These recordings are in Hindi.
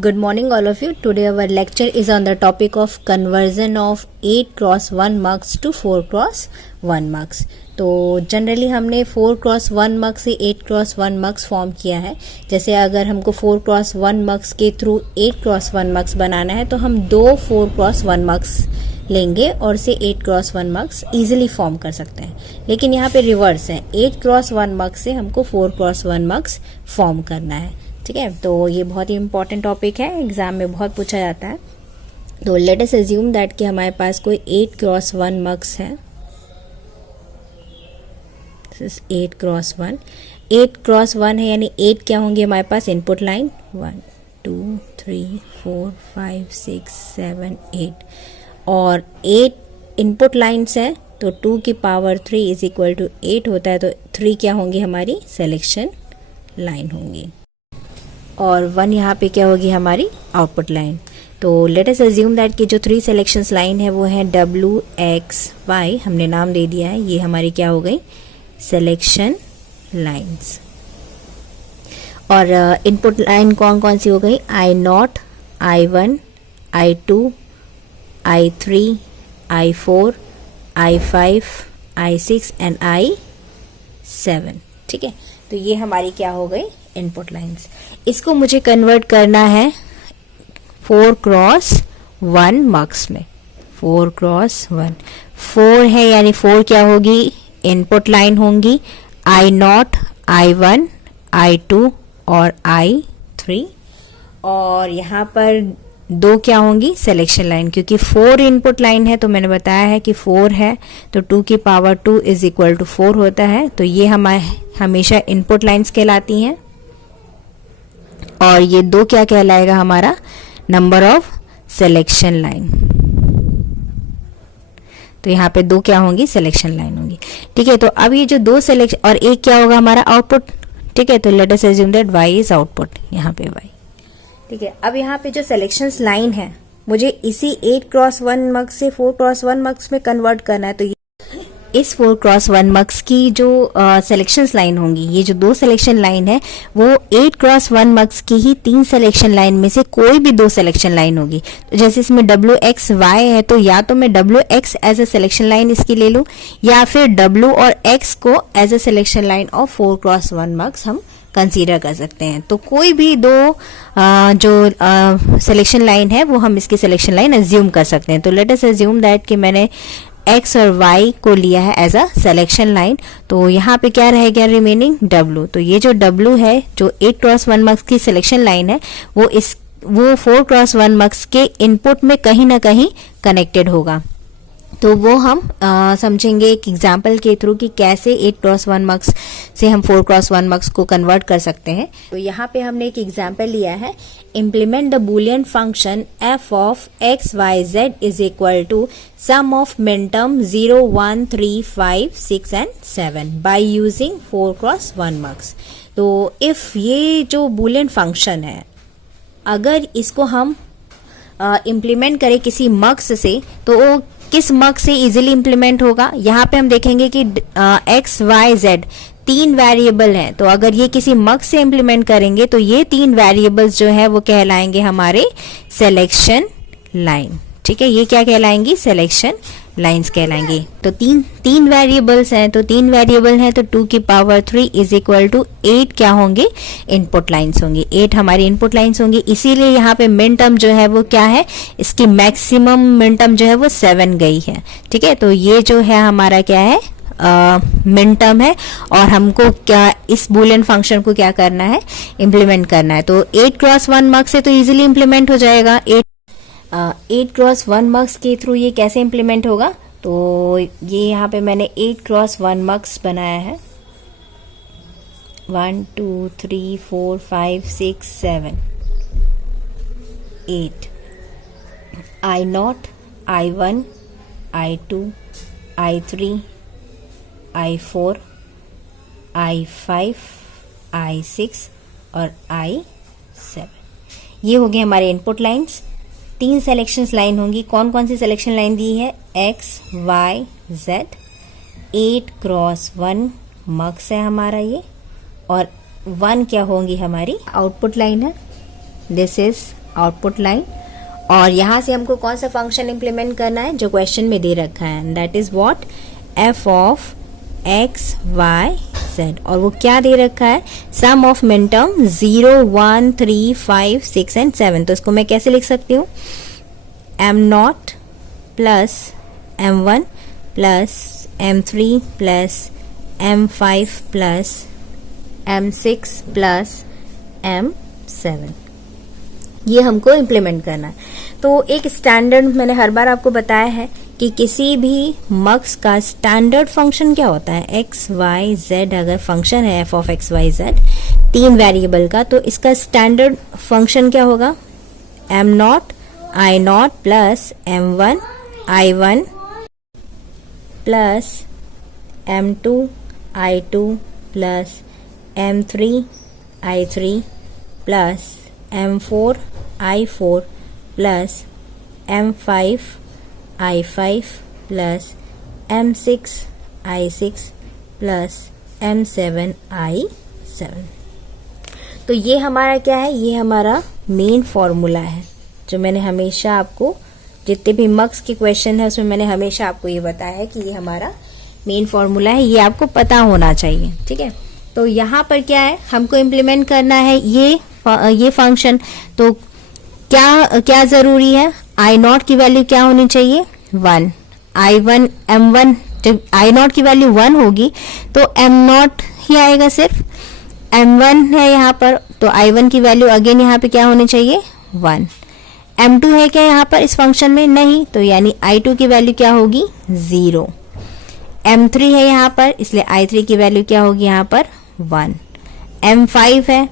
Good morning all of you. Today our lecture is on the topic of conversion of 8x1 marks to 4x1 marks. तो जनरली हमने 4x1 marks से 8x1 marks फॉर्म किया है. जैसे अगर हमको 4x1 marks के थ्रू 8x1 marks बनाना है तो हम दो 4x1 marks लेंगे और से 8x1 मार्क्स इजीली फॉर्म कर सकते हैं. लेकिन यहाँ पे रिवर्स है, 8x1 मार्क्स से हमको 4x1 मार्क्स फॉर्म करना है. ठीक है, तो ये बहुत ही इंपॉर्टेंट टॉपिक है, एग्जाम में बहुत पूछा जाता है. तो लेट अस अज्यूम दैट कि हमारे पास कोई 8x1 मार्क्स है. 8x1 है यानी 8 क्या होंगे हमारे पास इनपुट लाइन 1 2 3 4 5 6 7 8 और 8 इनपुट लाइन्स हैं तो 2 की पावर 3 इज इक्वल टू 8 होता है. तो 3 क्या होंगी हमारी सिलेक्शन लाइन होंगी और 1 यहाँ पे क्या होगी हमारी आउटपुट लाइन. तो लेट अस अज्यूम दैट कि जो 3 सिलेक्शंस लाइन है वो है W X Y, हमने नाम दे दिया है. ये हमारी क्या हो गई सिलेक्शन लाइन्स. और इनपुट लाइन कौन कौन सी हो गई I0, I1, I2, I3, I4, I5, I6 and I7. ठीक है, तो ये हमारी क्या हो गई इनपुट लाइंस. इसको मुझे कन्वर्ट करना है 4x1 मार्क्स में. 4x1 4 है यानी 4 क्या होगी इनपुट लाइन होंगी I0, I1, I2 और I3 और यहाँ पर 2 क्या होंगी सिलेक्शन लाइन. क्योंकि 4 इनपुट लाइन है तो मैंने बताया है कि 4 है तो 2 की पावर 2 इज इक्वल टू 4 होता है. तो ये हमारे हमेशा इनपुट लाइंस कहलाती हैं और ये 2 क्या कहलाएगा हमारा नंबर ऑफ सिलेक्शन लाइन. तो यहाँ पे 2 क्या होंगी सिलेक्शन लाइन होंगी. ठीक है, तो अब ये जो 2 सिलेक्शन और एक क्या होगा हमारा आउटपुट. ठीक है, तो let us assume that y is output, यहाँ पे y. ठीक है, अब यहाँ पे जो सिलेक्शंस लाइन है मुझे इसी 8x1 मार्क्स से 4x1 मार्क्स में कन्वर्ट करना है. तो इस 4x1 मार्क्स की जो सिलेक्शंस लाइन होंगी, ये जो 2 सिलेक्शन लाइन है वो 8x1 मार्क्स की ही 3 सिलेक्शन लाइन में से कोई भी 2 सिलेक्शन लाइन होगी. तो जैसे इसमें WXY है तो या तो मैं WX as a selection line इसकी ले लूं या फिर W और X को as a selection line of 4x1 marks हम कंसीडर कर सकते हैं. तो कोई भी 2 जो सिलेक्शन लाइन है वो हम इसकी सिलेक्शन लाइन अज्यूम कर सकते हैं. तो लेट अस अज्यूम दैट कि मैंने X और Y को लिया है एज अ सिलेक्शन लाइन. तो यहाँ पे क्या रहेगा रिमेनिंग W. तो ये जो W है जो 8x1 मार्क्स की सिलेक्शन लाइन है वो 4x1 मार्क्स के इनपुट में कहीं ना कहीं कनेक्टेड होगा. तो वो हम समझेंगे एक एग्जाम्पल के थ्रू कि कैसे 8x1 मार्क्स से हम 4x1 मार्क्स को कन्वर्ट कर सकते हैं. तो यहाँ पे हमने एक एग्जाम्पल लिया है, implement the boolean function f of x y z is equal to sum of minterm 0 1 3 5 6 and 7 by using 4x1 marks. तो if ये जो boolean function है अगर इसको हम इम्प्लीमेंट करें किसी मक्स से तो वो किस मक्स से इजीली इम्प्लीमेंट होगा. यहाँ पे हम देखेंगे कि एक्स वाई जेड 3 वेरिएबल हैं. तो अगर ये किसी मक्स से इम्प्लीमेंट करेंगे तो ये 3 वेरिएबल्स जो है वो कहलाएंगे हमारे सिलेक्शन लाइन. ठीक है, ये क्या कहलाएंगी सिलेक्शन लाइंस कहलाएंगी. तो तीन वेरिएबल्स हैं तो 3 वेरिएबल हैं तो 2 की पावर 3 इज इक्वल टू 8 क्या होंगे इनपुट लाइंस होंगी. 8 हमारी इनपुट लाइंस होंगी. इसीलिए यहाँ पे मिन टर्म जो है वो क्या है, इसकी मैक्सिमम मिन टर्म जो है वो 7 गई है. ठीक है, तो ये जो है हमारा क्या है मिन टर्म है और हमको क्या इस बूलियन फंक्शन को क्या करना है इम्प्लीमेंट करना है. तो 8x1 मार्क्स से तो इजीली इम्प्लीमेंट हो जाएगा. 8x1 मार्क्स के थ्रू ये कैसे इम्प्लीमेंट होगा. तो ये यहाँ पे मैंने 8x1 मार्क्स बनाया है 1 2 3 4 5 6 7 8 I0, I1, I2, I3, I4, I5, I6 और I7. ये हो गए हमारे इनपुट लाइंस. 3 सिलेक्शंस लाइन होंगी. कौन कौन सी सिलेक्शन लाइन दी है X Y Z. 8x1 मक्स है हमारा ये और 1 क्या होंगी हमारी आउटपुट लाइन है. दिस इज आउटपुट लाइन, और यहां से हमको कौन सा फंक्शन इंप्लीमेंट करना है जो क्वेश्चन में दे रखा है, that is what, F of X Y Z. और वो क्या दे रखा है, sum of min term 0 1 3 5 6 and 7। तो इसको मैं कैसे लिख सकती हूँ, m0 plus m1 plus m3 plus m5 plus m6 plus m7, ये हमको इम्प्लीमेंट करना है। तो एक स्टैंडर्ड, मैंने हर बार आपको बताया है कि किसी भी मक्स का स्टैंडर्ड फंक्शन क्या होता है, एक्स वाई जेड अगर फंक्शन है F of X Y Z 3 variable का, तो इसका स्टैंडर्ड फंक्शन क्या होगा, M naught I naught plus M one I one plus M two I two plus M three I three plus m4 i4 plus m5 i5 plus m6 i6 plus m7 i7। तो ये हमारा क्या है, ये हमारा मेन फॉर्मूला है जो मैंने हमेशा आपको, जितने भी मक्स के क्वेश्चन है उसमें मैंने हमेशा आपको ये बताया है कि ये हमारा मेन फॉर्मूला है, ये आपको पता होना चाहिए। ठीक है, तो यहाँ पर क्या है, हमको इम्प्लीमेंट करना है ये फंक्शन। तो क्या क्या जरूरी है, आई नॉट की वैल्यू क्या होनी चाहिए, 1, i1 m1, जब आई नॉट की वैल्यू 1 होगी तो m नॉट ही आएगा, सिर्फ m1 है यहाँ पर, तो i1 की वैल्यू अगेन यहाँ पे क्या होनी चाहिए, 1। m2 है क्या यहाँ पर इस फंक्शन में, नहीं, तो यानी i2 की वैल्यू क्या होगी, 0। m3 है यहाँ पर, इसलिए i3 की वैल्यू क्या होगी यहाँ पर, 1। m5 है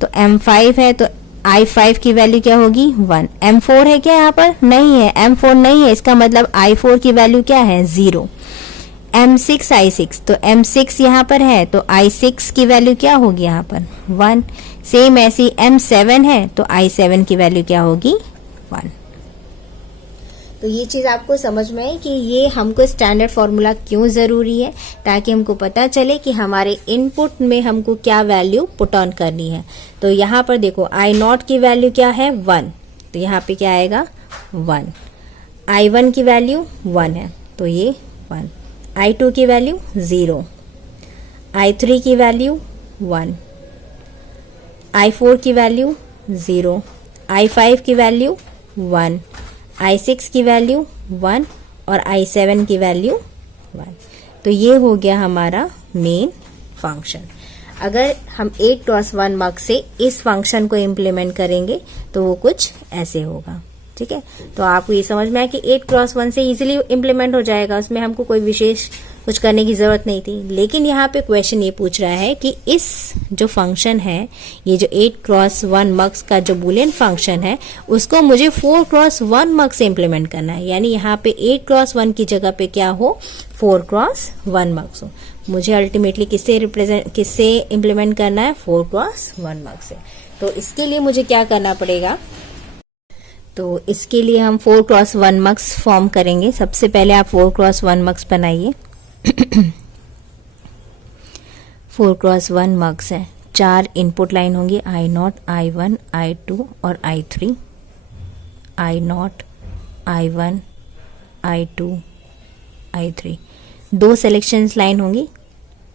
तो m5 है तो i5 की वैल्यू क्या होगी, 1। m4 है क्या यहाँ पर, नहीं है, m4 नहीं है, इसका मतलब i4 की वैल्यू क्या है, 0। m6 i6, तो m6 यहाँ पर है तो i6 की वैल्यू क्या होगी यहाँ पर, 1। सेम ऐसी m7 है तो i7 की वैल्यू क्या होगी, 1। तो ये चीज आपको समझ में है कि ये हमको स्टैंडर्ड फॉर्मूला क्यों जरूरी है, ताकि हमको पता चले कि हमारे इनपुट में हमको क्या वैल्यू पुट ऑन करनी है। तो यहाँ पर देखो आई नॉट की वैल्यू क्या है, 1, तो यहाँ पे क्या आएगा, 1। i1 की वैल्यू 1 है तो ये 1, i2 की वैल्यू 0, i3 की वैल्यू 1, i4 की वैल्यू 0, i5 की वैल्यू 1, i6 की वैल्यू 1 और i7 की वैल्यू 1। तो ये हो गया हमारा मेन फंक्शन। अगर हम 8x1 मग से इस फंक्शन को इम्प्लीमेंट करेंगे तो वो कुछ ऐसे होगा। ठीक है, तो आपको ये समझ में आया कि 8x1 से इजीली इम्प्लीमेंट हो जाएगा, उसमें हमको कोई विशेष कुछ करने की जरूरत नहीं थी। लेकिन यहाँ पे क्वेश्चन ये पूछ रहा है कि इस जो फंक्शन है, ये जो 8x1 मग्स का जो बुलियन फंक्शन है, उसको मुझे 4x1 मग से इम्प्लीमेंट करना है। यानी यहाँ पे 8x1 की जगह पे क्या हो, 4x1 मग्स हो। मुझे अल्टीमेटली किससे इम्प्लीमेंट करना है, 4x1 मग से। तो इसके लिए मुझे क्या करना पड़ेगा, तो इसके लिए हम 4x1 मग्स फॉर्म करेंगे। सबसे पहले आप 4x1 मग्स बनाइए। 4x1 मग्स है, 4 इनपुट लाइन होंगी, i0, i1, i2 और i3। i0, i1, i2, i3 2 selection line होंगी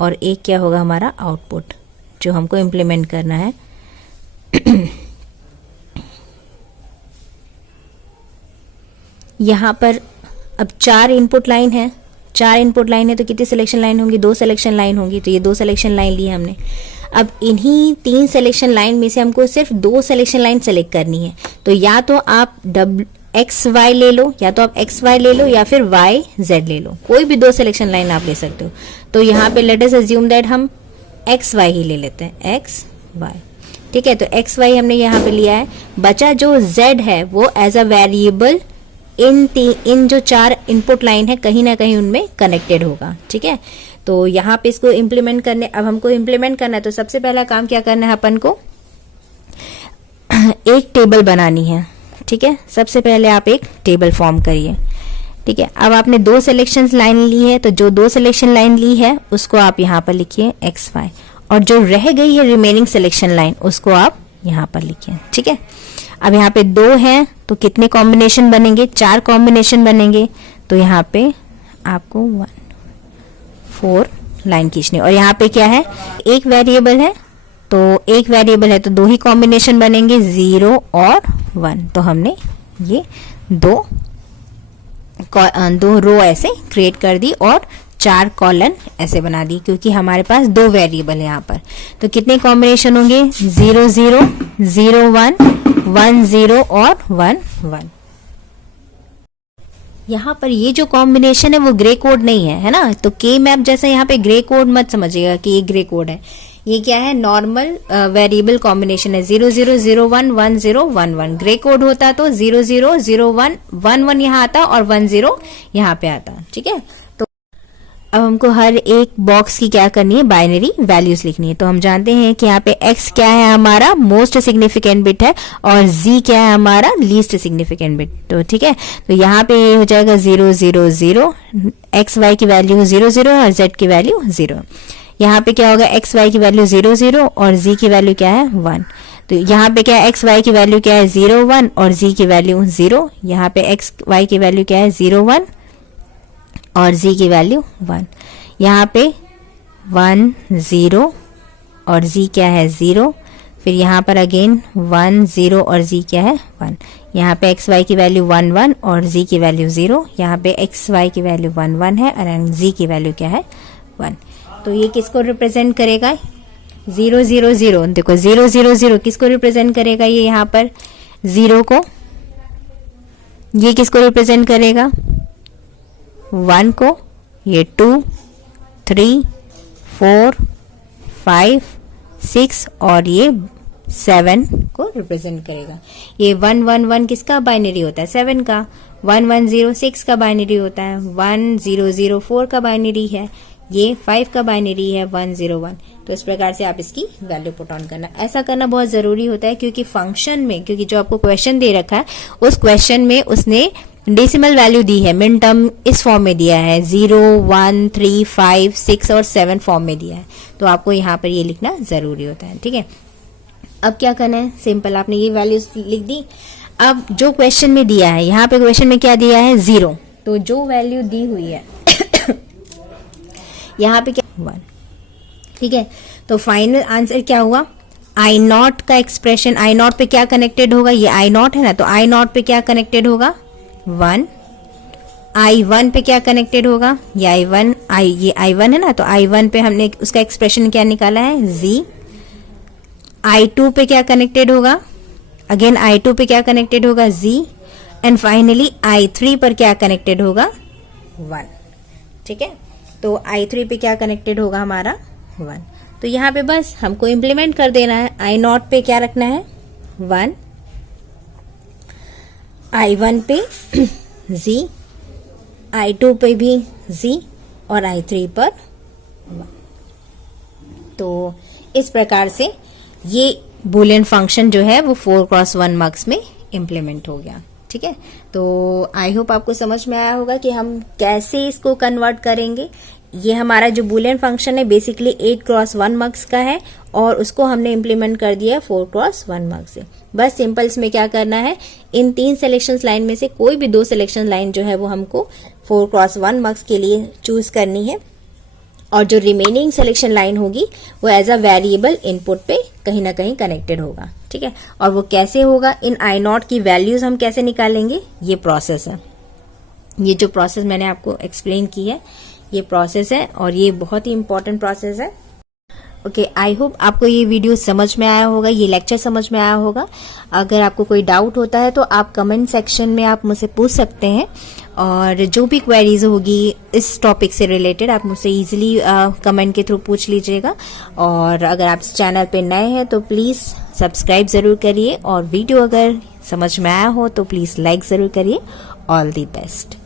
और एक क्या होगा हमारा आउटपुट जो हमको इम्प्लीमेंट करना है। यहाँ पर अब 4 इनपुट लाइन है, 4 इनपुट लाइन है तो कितनी सिलेक्शन लाइन होंगी, 2 सिलेक्शन लाइन होंगी। तो ये 2 सिलेक्शन लाइन ली हमने। अब इन्हीं 3 सिलेक्शन लाइन में से हमको सिर्फ 2 सिलेक्शन लाइन सेलेक्ट करनी है। तो या तो आप एक्स वाई ले लो, या तो आप एक्स वाई ले लो, या फिर वाई जेड ले लो, कोई भी 2 सिलेक्शन लाइन आप ले सकते हो। तो यहाँ पे लेट अस अज्यूम दैट हम एक्स वाई ही ले लेते हैं, एक्स वाई। ठीक है, तो एक्स वाई हमने यहाँ पे लिया है। बचा जो जेड है वो एज अ वेरिएबल इन जो 4 इनपुट लाइन है कहीं ना कहीं उनमें कनेक्टेड होगा। ठीक है, तो यहाँ पे इसको इम्प्लीमेंट करने, अब हमको इम्प्लीमेंट करना है तो सबसे पहला काम क्या करना है अपन को, एक टेबल बनानी है। ठीक है, सबसे पहले आप एक टेबल फॉर्म करिए। ठीक है, अब आपने 2 सिलेक्शन लाइन ली है तो जो 2 सिलेक्शन लाइन ली है उसको आप यहाँ पर लिखिए एक्स वाई, और जो रह गई है रिमेनिंग सिलेक्शन लाइन उसको आप यहाँ पर लिखिए। ठीक है, अब यहाँ पे 2 हैं तो कितने कॉम्बिनेशन बनेंगे, 4 कॉम्बिनेशन बनेंगे। तो यहाँ पे आपको 4 लाइन खींचनी। और यहाँ पे क्या है, एक वेरिएबल है, तो एक वेरिएबल है तो 2 ही कॉम्बिनेशन बनेंगे, 0 और 1। तो हमने ये दो रो ऐसे क्रिएट कर दी और 4 कॉलन ऐसे बना दी, क्योंकि हमारे पास 2 वेरिएबल है यहाँ पर। तो कितने कॉम्बिनेशन होंगे, 0 0 0 1 1 0 और 1 1। यहाँ पर ये जो कॉम्बिनेशन है वो ग्रे कोड नहीं है ना। तो के मैप जैसा यहाँ पे ग्रे कोड मत समझिएगा कि ये ग्रे कोड है। ये क्या है, नॉर्मल वेरिएबल कॉम्बिनेशन है। 0 0 0 1 1 0 1 1। ग्रे कोड होता तो 0 0 0 1 1 1 यहाँ आता और 1 0 यहाँ पे आता। ठीक है, तो अब हमको हर एक बॉक्स की क्या करनी है, बाइनरी वैल्यूज लिखनी है। तो हम जानते हैं कि यहाँ पे x क्या है, हमारा मोस्ट सिग्निफिकेंट बिट है, और z क्या है, हमारा लीस्ट सिग्निफिकेंट बिट। तो ठीक है, तो यहाँ पे ये हो जाएगा 0 0 0, x y की वैल्यू 0 0 और z की वैल्यू 0। यहाँ पे क्या होगा, एक्स वाई की वैल्यू 0 0 और z की वैल्यू क्या है 1। तो यहाँ पे क्या है, एक्स वाई की वैल्यू क्या है 0 1 और z की वैल्यू 0। यहाँ पे एक्स वाई की वैल्यू क्या है 0 1 और z की वैल्यू 1। यहाँ पे 1 0 और z क्या है 0। फिर यहाँ पर अगेन 1 0 और z क्या है 1। यहाँ पे एक्स वाई की वैल्यू 1 1 और z की वैल्यू 0। यहाँ पे एक्स वाई की वैल्यू 1 1 है और z की वैल्यू क्या है 1। तो ये किसको रिप्रेजेंट करेगा, 0 0 0। देखो 0 0 0 किसको रिप्रेजेंट करेगा, ये यहाँ पर 0 को। ये किसको रिप्रेजेंट करेगा, 1 को। ये 2 3 4 5 6 और ये 7 को रिप्रेजेंट करेगा। ये 1 1 1 किसका बाइनरी होता है, 7 का। 1 1 0 6 का बाइनरी होता है। 1 0 0 4 का बाइनरी है। ये 5 का बाइनरी है 1 0 1। तो इस प्रकार से आप इसकी वैल्यू पुट ऑन करना। ऐसा करना बहुत जरूरी होता है, क्योंकि फंक्शन में, क्योंकि जो आपको क्वेश्चन दे रखा है उस क्वेश्चन में उसने डेसिमल वैल्यू दी है, मिन टर्म इस फॉर्म में दिया है, 0 1 3 5 6 और 7 फॉर्म में दिया है। तो आपको यहाँ पर ये लिखना जरूरी होता है। ठीक है, अब क्या करना है, सिंपल आपने ये वैल्यूज लिख दी। अब जो क्वेश्चन में दिया है, यहाँ पे क्वेश्चन में क्या दिया है 0, तो जो वैल्यू दी हुई है यहाँ पे क्या 1। ठीक है, तो फाइनल आंसर क्या हुआ, आई नॉट का एक्सप्रेशन, आई नॉट पे क्या कनेक्टेड होगा, ये आई नॉट है ना, तो आई नॉट पे क्या कनेक्टेड होगा 1। आई 1 पे क्या कनेक्टेड होगा, ये आई 1, ये आई 1 है ना, तो आई 1 पे हमने उसका एक्सप्रेशन क्या निकाला है z। आई 2 पे क्या कनेक्टेड होगा, अगेन आई 2 पे क्या कनेक्टेड होगा z। एंड फाइनली आई 3 पर क्या कनेक्टेड होगा 1। ठीक है, तो i3 पे क्या कनेक्टेड होगा हमारा 1। तो यहाँ पे बस हमको इंप्लीमेंट कर देना है। आई नॉट पे क्या रखना है 1, i1 पे z, i2 पे भी z और i3 पर 1। तो इस प्रकार से ये बूलियन फंक्शन जो है वो 4x1 मक्स में इंप्लीमेंट हो गया। ठीक है, तो आई होप आपको समझ में आया होगा कि हम कैसे इसको कन्वर्ट करेंगे। ये हमारा जो बूलियन फंक्शन है बेसिकली 8x1 मक्स का है और उसको हमने इम्प्लीमेंट कर दिया 4x1 मक्स से। बस सिंपल इसमें क्या करना है, इन 3 सिलेक्शन लाइन में से कोई भी 2 सिलेक्शन लाइन जो है वो हमको 4x1 मक्स के लिए चूज करनी है, और जो रिमेनिंग सिलेक्शन लाइन होगी वो एज अ वेरिएबल इनपुट पे कहीं ना कहीं कनेक्टेड होगा। ठीक है, और वो कैसे होगा, इन आई नॉट की वैल्यूज हम कैसे निकालेंगे, ये प्रोसेस है। ये जो प्रोसेस मैंने आपको एक्सप्लेन की है ये प्रोसेस है, और ये बहुत ही इंपॉर्टेंट प्रोसेस है। ओके, आई होप आपको ये वीडियो समझ में आया होगा, ये लेक्चर समझ में आया होगा। अगर आपको कोई डाउट होता है तो आप कमेंट सेक्शन में आप मुझसे पूछ सकते हैं, और जो भी क्वेरीज होगी इस टॉपिक से रिलेटेड आप मुझसे इजीली कमेंट के थ्रू पूछ लीजिएगा। और अगर आप इस चैनल पे नए हैं तो प्लीज़ सब्सक्राइब ज़रूर करिए, और वीडियो अगर समझ में आया हो तो प्लीज़ लाइक ज़रूर करिए। All the best.